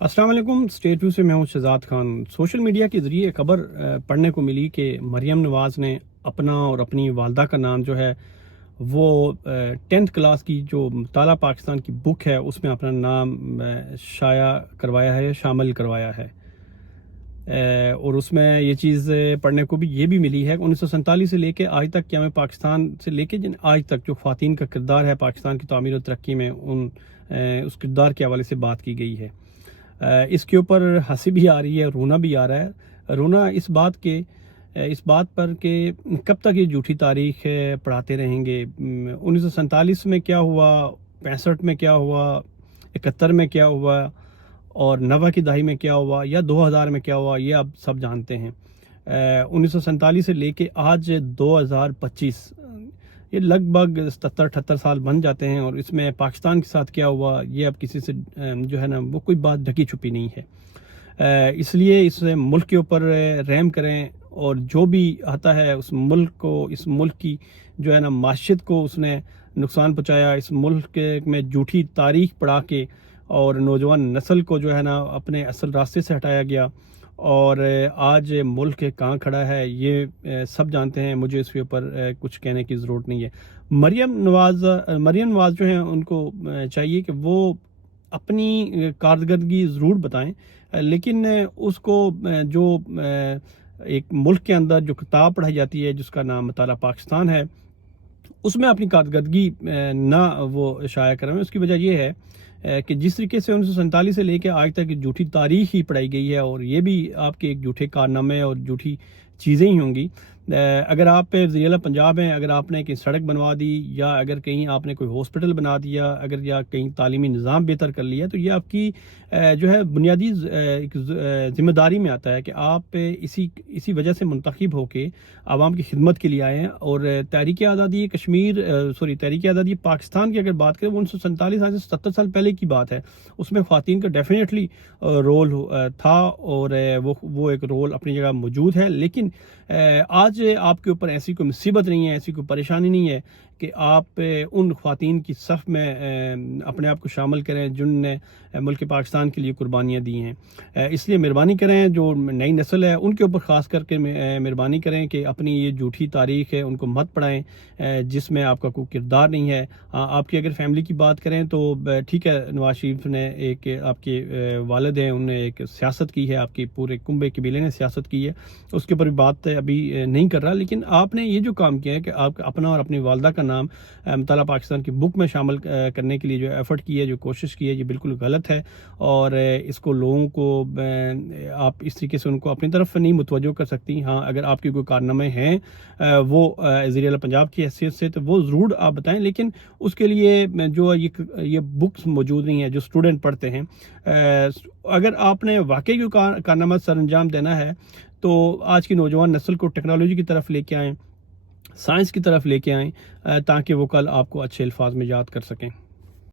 अस्सलाम वालेकुम। State view से मैं हूं शहजाद खान। सोशल मीडिया के ज़रिए खबर पढ़ने को मिली कि मरियम नवाज़ ने अपना और अपनी वालदा का नाम जो है वो 10th क्लास की जो मुताला पाकिस्तान की बुक है उसमें अपना नाम शाया करवाया है, शामिल करवाया है। और उसमें ये चीज़ पढ़ने को भी ये भी मिली है कि 1947 से लेके आज तक क्या में पाकिस्तान से लेके आज तक जो ख़वातीन का किरदार है पाकिस्तान की तामीर और तरक्की में उस किरदार के हवाले से बात की गई है। इसके ऊपर हंसी भी आ रही है, रोना भी आ रहा है। रोना इस बात पर कि कब तक ये झूठी तारीख पढ़ाते रहेंगे। 1947 में क्या हुआ, 65 में क्या हुआ, 71 में क्या हुआ और 90 की दहाई में क्या हुआ या 2000 में क्या हुआ, ये आप सब जानते हैं। 1947 से लेके आज 2025 ये लगभग 77-78 साल बन जाते हैं और इसमें पाकिस्तान के साथ क्या हुआ ये अब किसी से जो है ना वो कोई बात ढकी छुपी नहीं है। इसलिए इस मुल्क के ऊपर रहम करें और जो भी आता है उस मुल्क को, इस मुल्क की जो है ना माशियत को उसने नुकसान पहुँचाया, इस मुल्क में झूठी तारीख पढ़ा के और नौजवान नस्ल को जो है ना अपने असल रास्ते से हटाया गया और आज मुल्क कहाँ खड़ा है ये सब जानते हैं। मुझे इसके ऊपर कुछ कहने की ज़रूरत नहीं है। मरियम नवाज़ जो है उनको चाहिए कि वो अपनी कारकर्दगी ज़रूर बताएं, लेकिन उसको जो एक मुल्क के अंदर जो किताब पढ़ाई जाती है जिसका नाम मुताला पाकिस्तान है उसमें अपनी कारकर्दगी ना वो शाया करें। उसकी वजह यह है कि जिस तरीके से 1947 से लेकर आज तक झूठी तारीख ही पढ़ाई गई है और ये भी आपके एक झूठे कारनामे और झूठी चीज़ें ही होंगी। अगर आप ज़िला पंजाब हैं, अगर आपने कहीं सड़क बनवा दी या अगर कहीं आपने कोई हॉस्पिटल बना दिया, अगर या कहीं तालीमी निज़ाम बेहतर कर लिया, तो ये आपकी जो है बुनियादी एक ज़िम्मेदारी में आता है कि आप इसी वजह से मुंतखब होके आवाम की खिदमत के लिए आए हैं। और तहरीक आज़ादी तहरीक आज़ादी पाकिस्तान की अगर बात करें वो 1947 आज से 70 साल पहले की बात है। उसमें ख़वातीन का डेफिनेटली रोल था और वो एक रोल अपनी जगह मौजूद है। लेकिन आज आपके ऊपर ऐसी कोई मुसीबत नहीं है, ऐसी कोई परेशानी नहीं है कि आप उन ख़वातीन की सफ़ में अपने आप को शामिल करें जिनने मुल्क पाकिस्तान के लिए कुर्बानियाँ दी हैं। इसलिए मेहरबानी करें, जो नई नस्ल है उनके ऊपर ख़ास करके मेहरबानी करें कि अपनी ये झूठी तारीख़ है उनको मत पढ़ाएं जिसमें आपका कोई किरदार नहीं है। आपकी अगर फैमिली की बात करें तो ठीक है, नवाज शरीफ ने एक आपके वालिद हैं उन्होंने एक सियासत की है, आपके पूरे कुंबे कबीले ने सियासत की है, उसके ऊपर बात अभी नहीं कर रहा। लेकिन आपने ये जो काम किया है कि आप अपना और अपनी वालदा का नाम मुताला पाकिस्तान की बुक में शामिल करने के लिए जो एफर्ट की है, जो कोशिश की है, ये बिल्कुल गलत है। और इसको लोगों को आप इस तरीके से उनको अपनी तरफ नहीं मुतवज्जो कर सकती। हाँ, अगर आपके कोई कारनामे हैं वो ज़िला पंजाब की हैसियत से तो वो ज़रूर आप बताएं, लेकिन उसके लिए जो ये बुक्स मौजूद नहीं है जो स्टूडेंट पढ़ते हैं। अगर आपने वाकई कोई कारनामा सर अंजाम देना है तो आज की नौजवान नस्ल को टेक्नोलॉजी की तरफ लेके आएँ, साइंस की तरफ लेके आएँ ताकि वो कल आपको अच्छे अल्फाज में याद कर सकें।